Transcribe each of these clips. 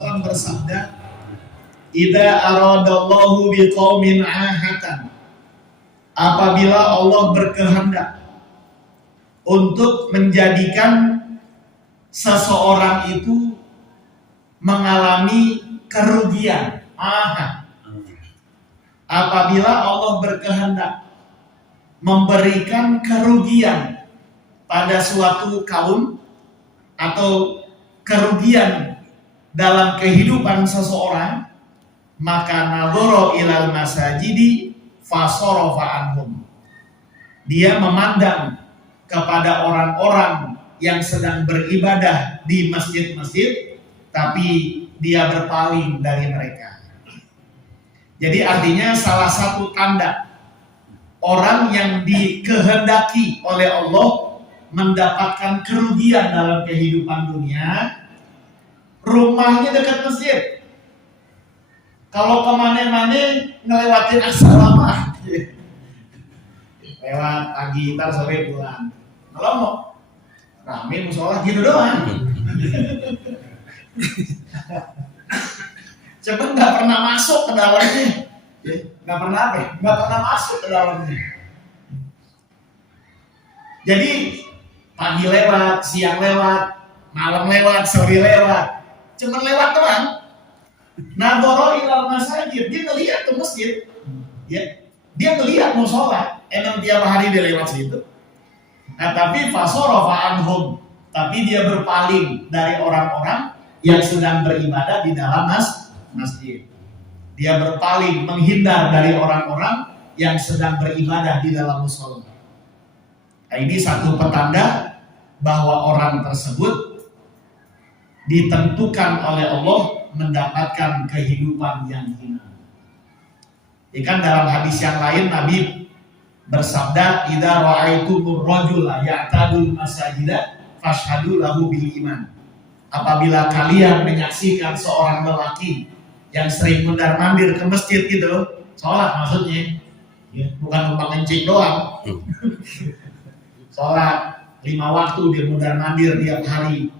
bersabda, "Idza aradallahu biqaumin ahatan." Apabila Allah berkehendak untuk menjadikan seseorang itu mengalami kerugian, apabila Allah berkehendak memberikan kerugian pada suatu kaum atau kerugian dalam kehidupan seseorang, maka nadhara ilal masajidi fasarafa anhum. Dia memandang kepada orang-orang yang sedang beribadah di masjid-masjid, tapi dia berpaling dari mereka. Jadi artinya salah satu tanda orang yang dikehendaki oleh Allah mendapatkan kerugian dalam kehidupan dunia, rumahnya dekat masjid. Kalau kemana-mana ngelewatin asrama, lewat pagi ntar sore pulang. Kalau mau rame musola gitu doang. Coba nggak pernah masuk ke dalamnya, nggak pernah masuk ke dalamnya. Jadi pagi lewat, siang lewat, malam lewat, sore lewat, cuma lewat doang. Nadhara ilal masajid, dia ngelihat ke masjid, ya, dia ngelihat musola, emang tiap hari dia lewat situ. Nah tapi fasarafa anhum, tapi dia berpaling dari orang-orang yang sedang beribadah di dalam masjid. Dia berpaling, menghindar dari orang-orang yang sedang beribadah di dalam musola. Nah, ini satu petanda bahwa orang tersebut ditentukan oleh Allah mendapatkan kehidupan yang hina. Ikan dalam hadis yang lain Nabi bersabda, "Idza ra'aitumur rajula ya'tadul masajida fashhadu lahu bil iman." Apabila kalian menyaksikan seorang lelaki yang sering mondar-mandir ke masjid gitu, sholat maksudnya, ya, bukan numpang kencing doang. Sholat 5 waktu dia mondar-mandir tiap hari,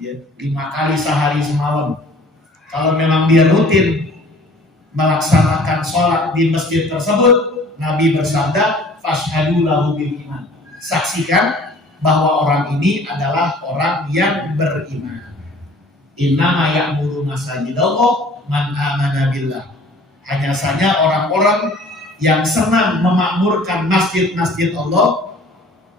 ya, 5 kali sehari semalam. Kalau memang dia rutin melaksanakan sholat di masjid tersebut, Nabi bersabda, "Fashhadu lahu bil iman." Saksikan bahwa orang ini adalah orang yang beriman. Innama ya'muru masajidallah man amana billah. Hanya saja orang-orang yang senang memakmurkan masjid-masjid Allah,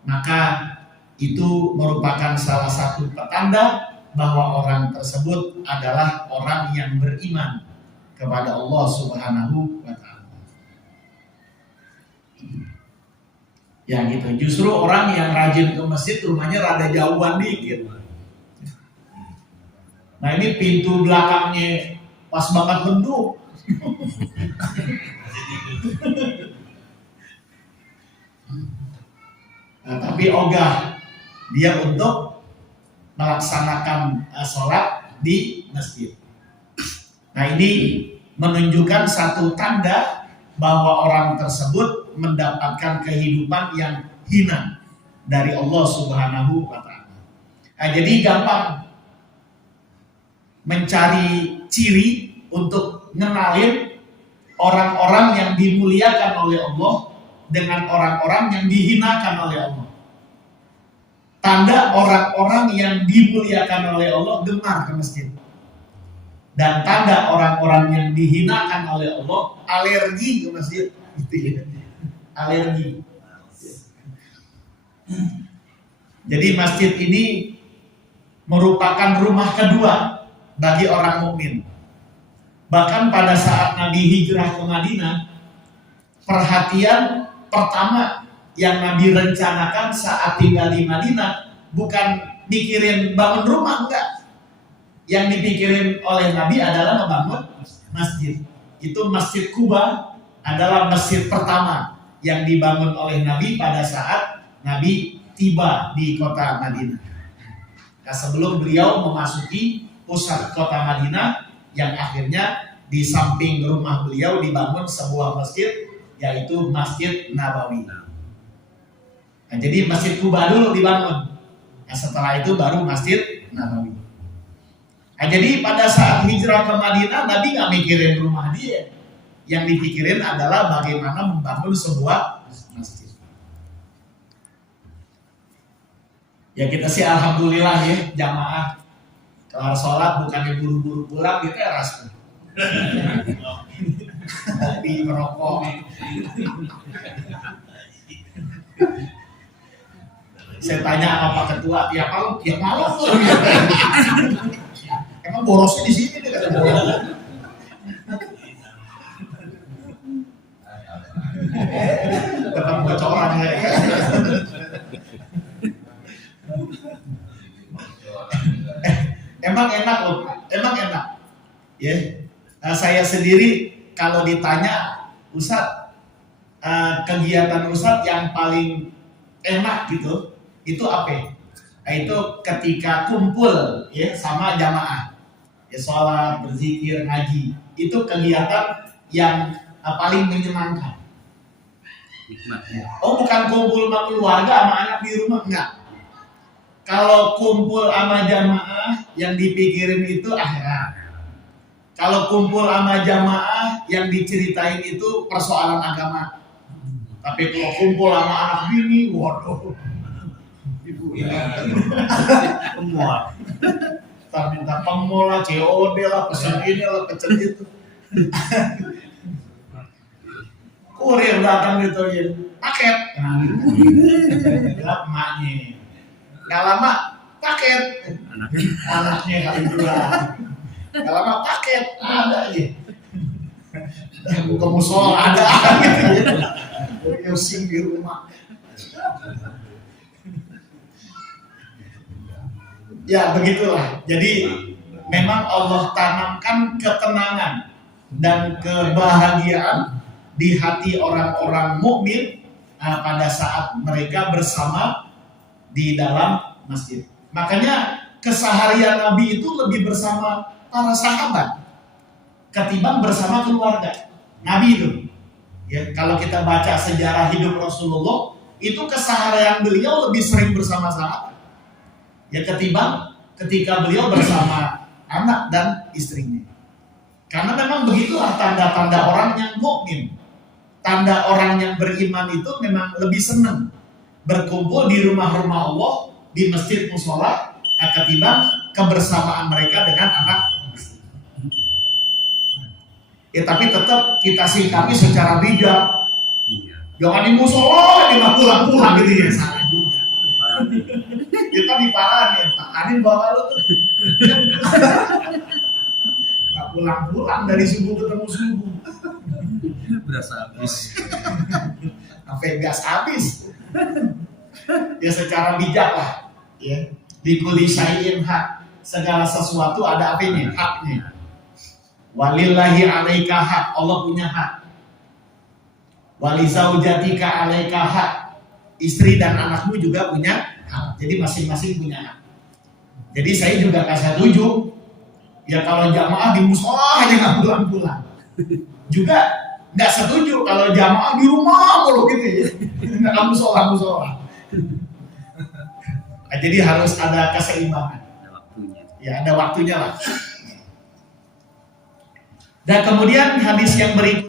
maka itu merupakan salah satu petanda bahwa orang tersebut adalah orang yang beriman kepada Allah Subhanahu wa ta'ala. Ya gitu. Justru orang yang rajin ke masjid rumahnya rada jauhan dikit. Nah ini pintu belakangnya pas banget benduk. Nah, tapi ogah dia untuk melaksanakan sholat di masjid. Nah ini menunjukkan satu tanda bahwa orang tersebut mendapatkan kehidupan yang hina dari Allah Subhanahu wa ta'ala. Nah, jadi gampang mencari ciri untuk ngenalin orang-orang yang dimuliakan oleh Allah dengan orang-orang yang dihinakan oleh Allah. Tanda orang-orang yang dimuliakan oleh Allah gemar ke masjid. Dan tanda orang-orang yang dihinakan oleh Allah alergi ke masjid. Alergi. Jadi masjid ini merupakan rumah kedua bagi orang mukmin. Bahkan pada saat Nabi hijrah ke Madinah, perhatian pertama yang Nabi rencanakan saat tinggal di Madinah bukan mikirin bangun rumah, enggak. Yang dipikirin oleh Nabi adalah membangun masjid. Itu Masjid Quba adalah masjid pertama yang dibangun oleh Nabi pada saat Nabi tiba di kota Madinah. Nah, sebelum beliau memasuki pusat kota Madinah, yang akhirnya di samping rumah beliau dibangun sebuah masjid, yaitu Masjid Nabawi. Nah, jadi Masjid Quba dulu dibangun. Nah, setelah itu baru Masjid Nabawi. Nah, jadi pada saat hijrah ke Madinah, Nabi nggak mikirin rumah dia. Yang dipikirin adalah bagaimana membangun sebuah masjid. Ya kita sih alhamdulillah ya, jamaah kelar sholat bukannya buru-buru pulang di teras. Kopi, merokok. Saya tanya sama Pak Ketua, tiap malam tuh. Emang borosnya di sini nih kata boros. Tetap bocoran ya. Emang enak loh, emang enak. Ya, saya sendiri kalau ditanya Ustadz, kegiatan Ustadz yang paling enak gitu, itu apa? Nah, itu ketika kumpul ya sama jamaah, ya sholat, berzikir, ngaji, itu kegiatan yang paling menyenangkan. Oh bukan kumpul sama keluarga sama anak di rumah, enggak. Kalau kumpul sama jamaah yang dipikirin itu akhirat. Kalau kumpul sama jamaah yang diceritain itu persoalan agama. Tapi kalau kumpul sama anak bini, waduh. Ibu ya. Pemul. Tak minta pemul lah, COD lah, pesen ini lah, pesen itu. Kurir datang gitu ya, paket. Bilang emaknya. Gak lama paket. Anaknya kali dua. Gak lama paket, ada aja. Buka musola ada gitu. Pusing di rumah. Ya begitulah. Jadi memang Allah tanamkan ketenangan dan kebahagiaan di hati orang-orang mukmin pada saat mereka bersama di dalam masjid. Makanya keseharian Nabi itu lebih bersama para sahabat ketimbang bersama keluarga. Nabi itu, ya kalau kita baca sejarah hidup Rasulullah, itu keseharian beliau lebih sering bersama sahabat. Ya ketimbang ketika beliau bersama anak dan istrinya. Karena memang begitulah tanda-tanda orang yang mukmin. Tanda orang yang beriman itu memang lebih senang berkumpul di rumah-rumah Allah, di masjid musola, ketimbang kebersamaan mereka dengan anak. Ya tapi tetap kita sikapi secara bijak. Jangan di musola, di pulang-pulang gitu ya, salah juga. Kita diparahan ya, Pak Adin bawa lu tuh. Nggak pulang-pulang dari subuh ketemu subuh. Berasa habis. Sampai gas habis. Ya secara bijak lah. Ya. Di kulli syai'in hak. Segala sesuatu ada apanya? Haknya. Walillahi 'alaika hak. Allah punya hak. Wali zaujatika 'alaika hak. Istri dan anakmu juga punya hak. Jadi masing-masing punya hak. Jadi saya juga kasih setuju. Ya kalau jamaah di musola aja nggak pulang-pulang. Juga nggak setuju kalau jamaah di rumah mulu gitu ya. Nggak musola. Nah, jadi harus ada keseimbangan. Ada waktunya. Ya ada waktunya lah. Dan kemudian hadis yang berikut.